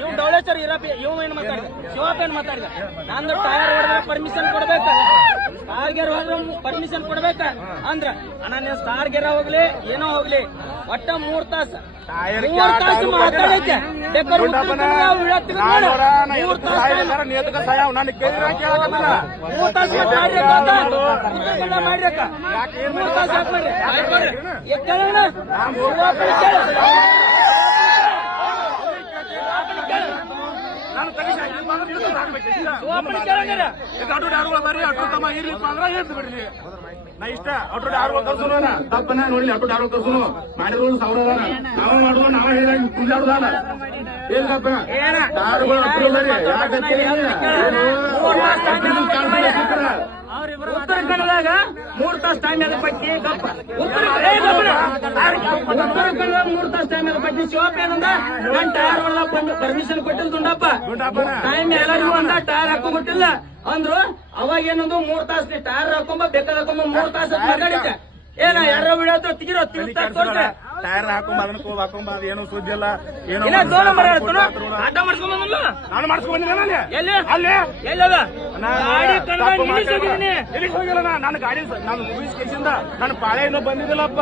ಇವ್ ಡೌಳೇಶ್ವರ್ ಇವ್ ಏನ್ ಮಾತಾಡಿದ ಶಿವಪ್ಪ ಏನ್ ಮಾತಾಡಿದ ನಂದು ಟೈರ್ ಹೊಡೆದ್ರೆ ಪರ್ಮಿಷನ್ ಕೊಡ್ಬೇಕ ಸ್ಟಾರ್ ಗೇರ್ ಹೋದ್ರೆ ಪರ್ಮಿಷನ್ ಕೊಡ್ಬೇಕ ಅಂದ್ರ ಅಣ್ಣ ನೀವು ಸ್ಟಾರ್ ಗೇರ್ ಹೋಗ್ಲಿ ಏನೋ ಹೋಗ್ಲಿ ಒಟ್ಟ 3 ತಾಸು ಮಾತಾಡೈತೆ ನಾ ಇಷ್ಟ ಅಟ್ಟು ಯಾರು ತರ್ಸೋಣ ತಪ್ಪನ ನೋಡಿ ಅಟ್ಟು ಯಾರು ತರ್ಸೋನು ಮಾಡಿದ್ರು ಸಾವಿರ ನಾವ ಮಾಡುದು ನಾವ ಹೇಳ ಕುಂದಾಡುದಲ್ಲ ಏನಪ್ಪ ಉತ್ತರ ಕನ್ನಡದಾಗ 3 ತಾಸು ಟೈಮ್ ಅದ ಪಟ್ಟಿ ಉತ್ತರ ಕನ್ನಡ 3 ತಾಸು ಟೈಮ್ ಅದ ಪಟ್ಟಿ ಶಿವಪ್ಪ ಏನಂದ ನಾನ್ ಟೈರ್ ಹೊಡೆದ ಪರ್ಮಿಷನ್ ಕೊಟ್ಟಿಲ್ಲ ದುಂಡಪ್ಪ ಟೈಮ್ ಎಲ್ಲರಿಗೂ ಅಂದ ಟೈರ್ ಹಾಕೊಂಡ್ಬಿಟ್ಟಿಲ್ಲ ಅಂದ್ರು ಅವಾಗ ಏನಂದು 3 ತಾಸು ಟೈರ್ ಹಾಕೊಂಬ ಬೇಕಾದ 3 ತಾಸು ಮಾತಾಡಿದ್ದೆ ಏನ ಯಾರೋ ಬಿಡೋ ತಿಗಿರೋ ತೋರ್ಸ ಟೈರ್ ಹಾಕೊಂಬ ಅದನ್ನ ಹಾಕೊಂಬ ಏನೋ ಸುದ್ದಿ ಇಲ್ಲ ಏನೋ ಆಟ ಮಾಡ್ಸ್ಕೊಂಡ್ ನಾನು ಮಾಡ್ಸ್ಕೊಂಡ್ ಬಂದಿಲ್ಲ ಎಲ್ಲಿ ಅಲ್ಲಿ ಎಲ್ಲದ ಎಲ್ಲಿಗೆ ಹೋಗಿಲ್ಲ ನಾನು ಗಾಡಿ ನಾನು ಮುಗಿಸ್ ಕೇಸಿಂದ ನನ್ನ ಪಾಳೆ ಇನ್ನೂ ಬಂದಿದ್ದಿಲ್ಲಪ್ಪ.